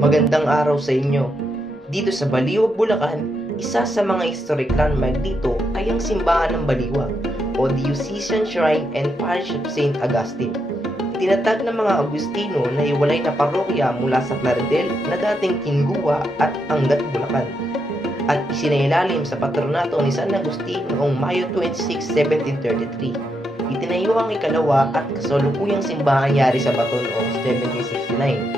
Magandang araw sa inyo. Dito sa Baliwag, Bulacan, isa sa mga historic landmark dito ay ang Simbahan ng Baliwag o Diocesan Shrine and Parish of St. Augustine. Itinatag ng mga Agustino na hiwalay na parokya mula sa Claridel na dating Kinguwa at Angat, Bulacan, at isinailalim sa patronato ni San Agustin noong Mayo 26, 1733. Itinayo ang ikalawa at kasalukuyang simbahan yari sa Baton noong 1769.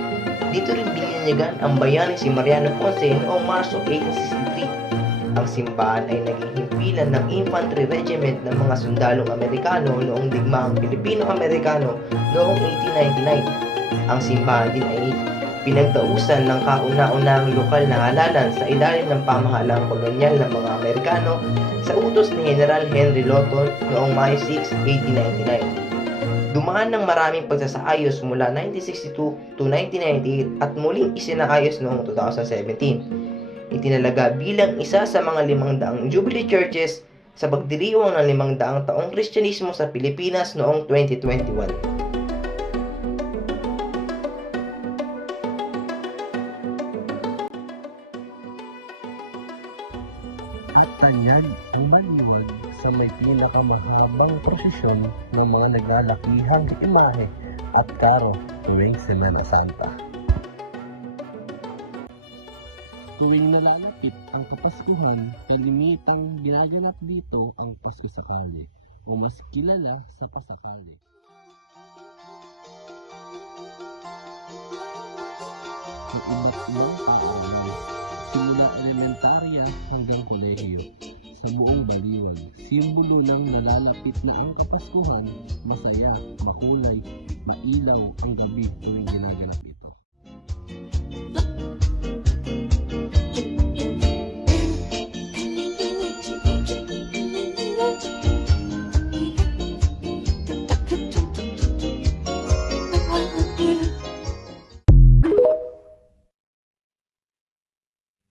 Dito rin bininyagan ang bayani si Mariano Ponce noong Marso 1863. Ang simbahan ay naging himpilan ng infantry regiment ng mga sundalong Amerikano noong digmaang Pilipino-Amerikano noong 1899. Ang simbahan din ay pinagtausan ng kauna-unahang lokal na halalan sa ilalim ng pamahalang kolonyal ng mga Amerikano sa utos ni General Henry Lawton noong May 6, 1899. Dumaan ng maraming pagsasaayos mula 1962 to 1998 at muling isinaayos noong 2017. Itinalaga bilang isa sa mga 500 Jubilee Churches sa pagdiriwang ng 500 taong Kristyanismo sa Pilipinas noong 2021. At tanyag ang Baliwag sa may pinakamahabang prosesyon ng mga naglalakihang imahe at karo tuwing Semana Santa. Tuwing nalalapit ang Kapaskuhan, kalimitang ginaganap dito ang Pasko sa Kali o mas kilala sa Pasakali. Ang iba't ibang paaralan, simula elementarya hanggang kolehiyo, sa buong Baliwag, simbolo ng nalalapit na ang Kapaskuhan, masaya, makulay, mailaw ang gabi tuwing ginagawa